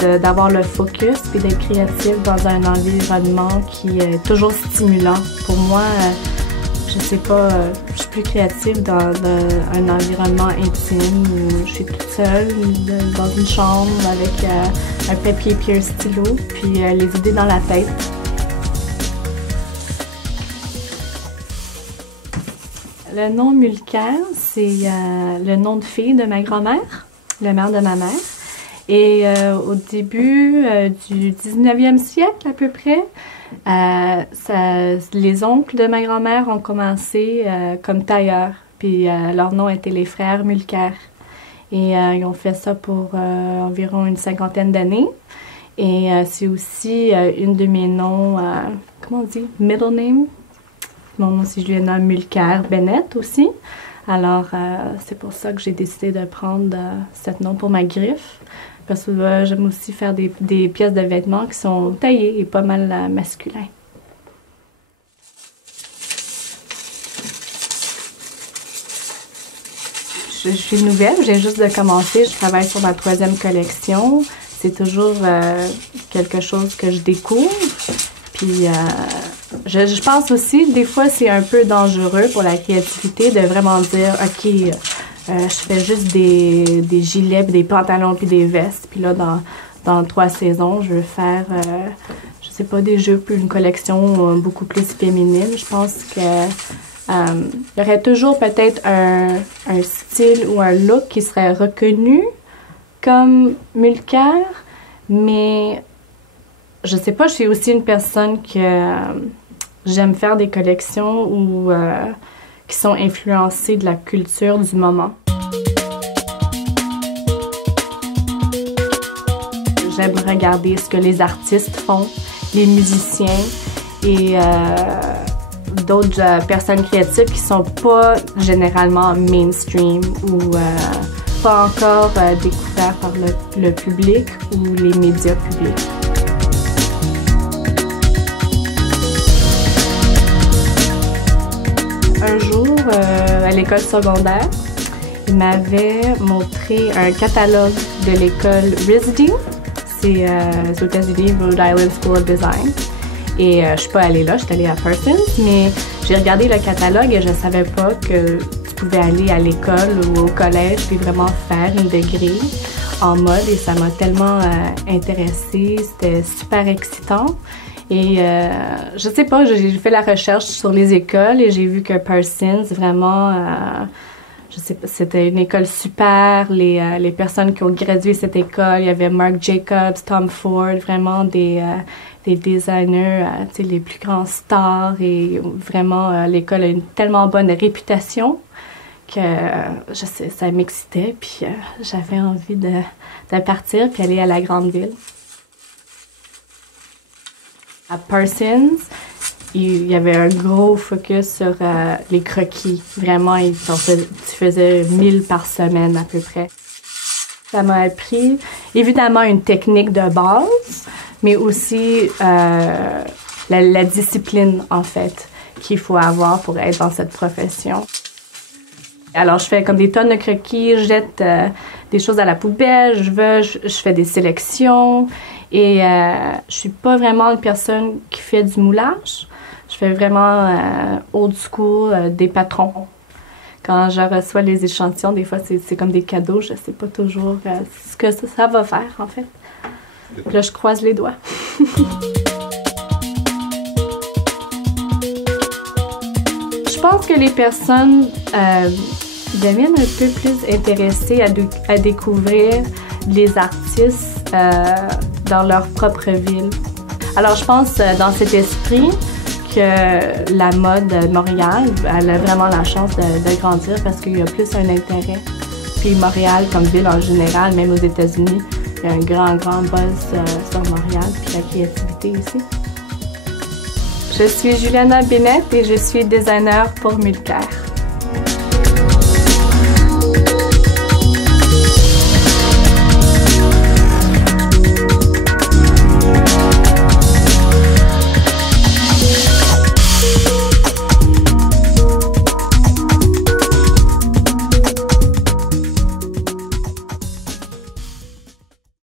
d'avoir le focus et d'être créatif dans un environnement qui est toujours stimulant. Pour moi, je sais pas, je suis plus créative dans un environnement intime où je suis toute seule dans une chambre avec un papier puis un stylo, puis les idées dans la tête. Le nom Mulcair, c'est le nom de fille de ma grand-mère, le mère de ma mère. Et au début du 19e siècle à peu près, les oncles de ma grand-mère ont commencé comme tailleurs. Puis leur nom était les frères Mulcair. Et ils ont fait ça pour environ une 50aine d'années. Et c'est aussi une de mes noms, comment on dit, middle name. Mon nom c'est Juliana Mulcair Bennett aussi. Alors c'est pour ça que j'ai décidé de prendre ce nom pour ma griffe. Parce que j'aime aussi faire des pièces de vêtements qui sont taillées et pas mal masculins. Je suis nouvelle, j'ai juste de commencer. Je travaille sur ma 3e collection. C'est toujours quelque chose que je découvre. Puis je pense aussi, des fois, c'est un peu dangereux pour la créativité de vraiment dire, OK, je fais juste des gilets, puis des pantalons, puis des vestes. Puis là, dans 3 saisons, je veux faire, je sais pas, des jupes, une collection beaucoup plus féminine. Je pense que il y aurait toujours peut-être un style ou un look qui serait reconnu comme Mulcair, mais je sais pas, je suis aussi une personne que j'aime faire des collections où qui sont influencées de la culture du moment. J'aime regarder ce que les artistes font, les musiciens et d'autres personnes créatives qui sont pas généralement mainstream ou pas encore découvertes par le public ou les médias publics. Un jour, à l'école secondaire, il m'avait montré un catalogue de l'école RISD. C'est aux États-Unis, Rhode Island School of Design. Et je suis pas allée là, je suis allée à Parsons, mais j'ai regardé le catalogue et je savais pas que tu pouvais aller à l'école ou au collège puis vraiment faire une degré en mode et ça m'a tellement intéressée, c'était super excitant. Et je sais pas, j'ai fait la recherche sur les écoles et j'ai vu que Parsons, vraiment, je sais pas, c'était une école super. Les personnes qui ont gradué cette école, il y avait Marc Jacobs, Tom Ford, vraiment des designers, tu sais, les plus grands stars. Et vraiment, l'école a une tellement bonne réputation que je sais, ça m'excitait. Puis j'avais envie de partir puis aller à la grande ville. À Parsons, il y avait un gros focus sur les croquis. Vraiment, tu faisais 1000 par semaine à peu près. Ça m'a appris évidemment une technique de base, mais aussi la discipline en fait qu'il faut avoir pour être dans cette profession. Alors je fais comme des tonnes de croquis, je jette des choses à la poubelle, je fais des sélections. Et je suis pas vraiment une personne qui fait du moulage. Je fais vraiment old school, des patrons. Quand je reçois les échantillons, des fois c'est comme des cadeaux. Je sais pas toujours ce que ça va faire en fait. Là, je croise les doigts. Je pense que les personnes deviennent un peu plus intéressées à découvrir les artistes dans leur propre ville. Alors je pense dans cet esprit que la mode Montréal, elle a vraiment la chance de grandir parce qu'il y a plus un intérêt. Puis Montréal comme ville en général, même aux États-Unis, il y a un grand buzz sur Montréal, puis la créativité aussi. Je suis Juliana Bennett et je suis designer pour Mulcair.